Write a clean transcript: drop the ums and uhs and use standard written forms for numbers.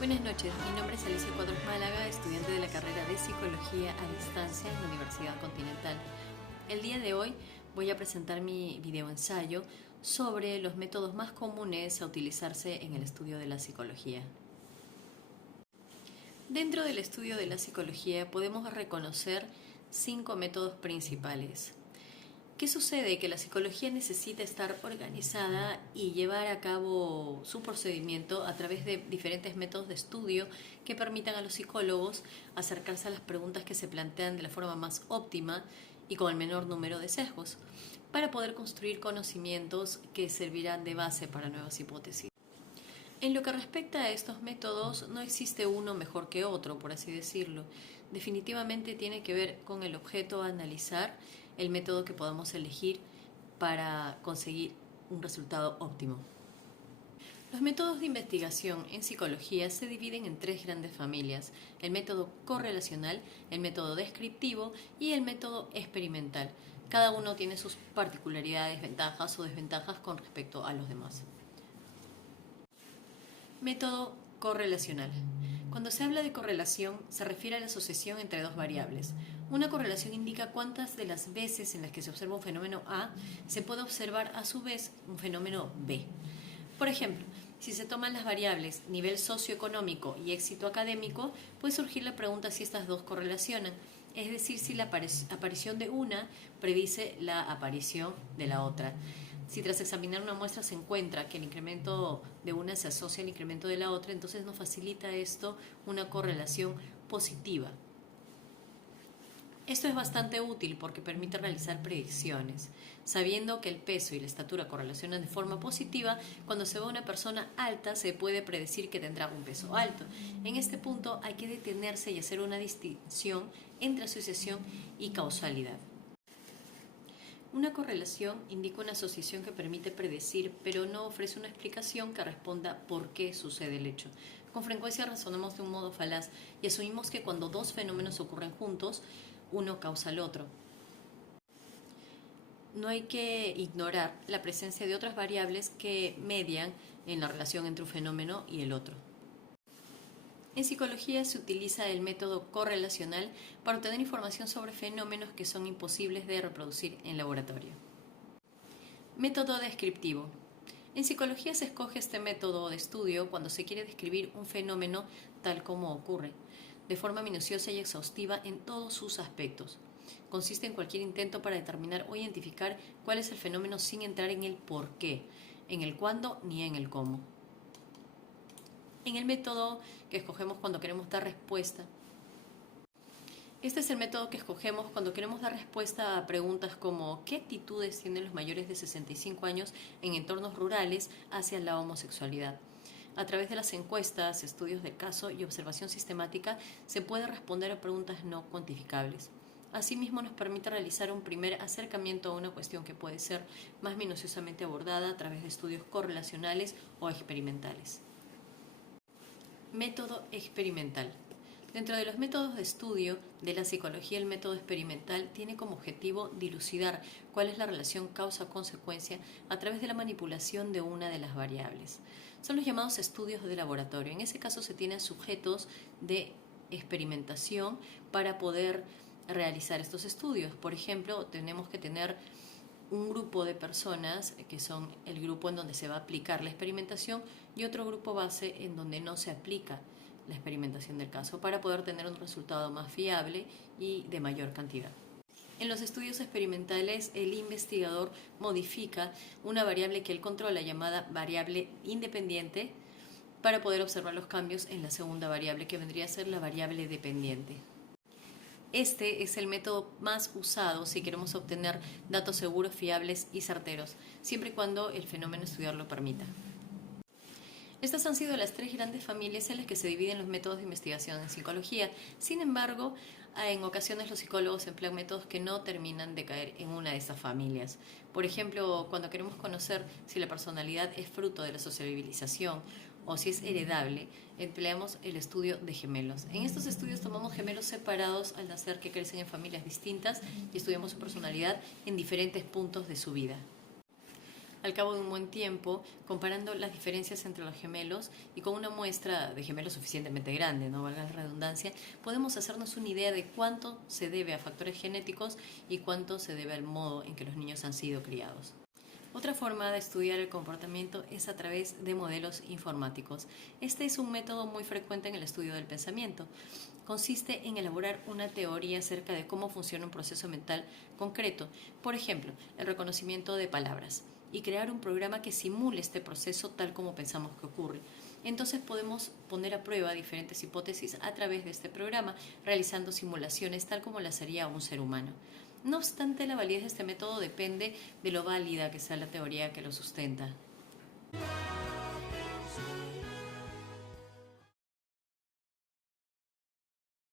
Buenas noches, mi nombre es Alicia Cuadros Málaga, estudiante de la carrera de Psicología a Distancia en la Universidad Continental. El día de hoy voy a presentar mi videoensayo sobre los métodos más comunes a utilizarse en el estudio de la psicología. Dentro del estudio de la psicología podemos reconocer 5 métodos principales. ¿Qué sucede? Que la psicología necesita estar organizada y llevar a cabo su procedimiento a través de diferentes métodos de estudio que permitan a los psicólogos acercarse a las preguntas que se plantean de la forma más óptima y con el menor número de sesgos, para poder construir conocimientos que servirán de base para nuevas hipótesis. En lo que respecta a estos métodos, no existe uno mejor que otro, por así decirlo. Definitivamente tiene que ver con el objeto a analizar, el método que podamos elegir para conseguir un resultado óptimo. Los métodos de investigación en psicología se dividen en 3 grandes familias: el método correlacional, el método descriptivo y el método experimental. Cada uno tiene sus particularidades, ventajas o desventajas con respecto a los demás. Método correlacional. Cuando se habla de correlación, se refiere a la asociación entre dos variables. Una correlación indica cuántas de las veces en las que se observa un fenómeno A se puede observar a su vez un fenómeno B. Por ejemplo, si se toman las variables nivel socioeconómico y éxito académico, puede surgir la pregunta si estas dos correlacionan, es decir, si la aparición de una predice la aparición de la otra. Si tras examinar una muestra se encuentra que el incremento de una se asocia al incremento de la otra, entonces nos facilita esto una correlación positiva. Esto es bastante útil porque permite realizar predicciones. Sabiendo que el peso y la estatura correlacionan de forma positiva, cuando se ve a una persona alta se puede predecir que tendrá un peso alto. En este punto hay que detenerse y hacer una distinción entre asociación y causalidad. Una correlación indica una asociación que permite predecir, pero no ofrece una explicación que responda por qué sucede el hecho. Con frecuencia razonamos de un modo falaz y asumimos que cuando dos fenómenos ocurren juntos, uno causa al otro. No hay que ignorar la presencia de otras variables que median en la relación entre un fenómeno y el otro. En psicología se utiliza el método correlacional para obtener información sobre fenómenos que son imposibles de reproducir en laboratorio. Método descriptivo. En psicología se escoge este método de estudio cuando se quiere describir un fenómeno tal como ocurre, de forma minuciosa y exhaustiva en todos sus aspectos. Consiste en cualquier intento para determinar o identificar cuál es el fenómeno sin entrar en el por qué, en el cuándo ni en el cómo. En el método que escogemos cuando queremos dar respuesta. Este es el método que escogemos cuando queremos dar respuesta a preguntas como ¿qué actitudes tienen los mayores de 65 años en entornos rurales hacia la homosexualidad? A través de las encuestas, estudios de caso y observación sistemática se puede responder a preguntas no cuantificables. Asimismo, nos permite realizar un primer acercamiento a una cuestión que puede ser más minuciosamente abordada a través de estudios correlacionales o experimentales. Método experimental. Dentro de los métodos de estudio de la psicología, el método experimental tiene como objetivo dilucidar cuál es la relación causa-consecuencia a través de la manipulación de una de las variables. Son los llamados estudios de laboratorio. En ese caso se tienen sujetos de experimentación para poder realizar estos estudios. Por ejemplo, tenemos que tener un grupo de personas que son el grupo en donde se va a aplicar la experimentación y otro grupo base en donde no se aplica la experimentación del caso, para poder tener un resultado más fiable y de mayor cantidad. En los estudios experimentales, el investigador modifica una variable que él controla, llamada variable independiente, para poder observar los cambios en la segunda variable, que vendría a ser la variable dependiente. Este es el método más usado si queremos obtener datos seguros, fiables y certeros, siempre y cuando el fenómeno estudiar lo permita. Estas han sido las 3 grandes familias en las que se dividen los métodos de investigación en psicología. Sin embargo, en ocasiones los psicólogos emplean métodos que no terminan de caer en una de estas familias. Por ejemplo, cuando queremos conocer si la personalidad es fruto de la sociabilización o si es heredable, empleamos el estudio de gemelos. En estos estudios tomamos gemelos separados al nacer que crecen en familias distintas y estudiamos su personalidad en diferentes puntos de su vida. Al cabo de un buen tiempo, comparando las diferencias entre los gemelos y con una muestra de gemelos suficientemente grande, no valga la redundancia, podemos hacernos una idea de cuánto se debe a factores genéticos y cuánto se debe al modo en que los niños han sido criados. Otra forma de estudiar el comportamiento es a través de modelos informáticos. Este es un método muy frecuente en el estudio del pensamiento. Consiste en elaborar una teoría acerca de cómo funciona un proceso mental concreto, por ejemplo, el reconocimiento de palabras, y crear un programa que simule este proceso tal como pensamos que ocurre. Entonces podemos poner a prueba diferentes hipótesis a través de este programa, realizando simulaciones tal como las haría un ser humano. No obstante, la validez de este método depende de lo válida que sea la teoría que lo sustenta.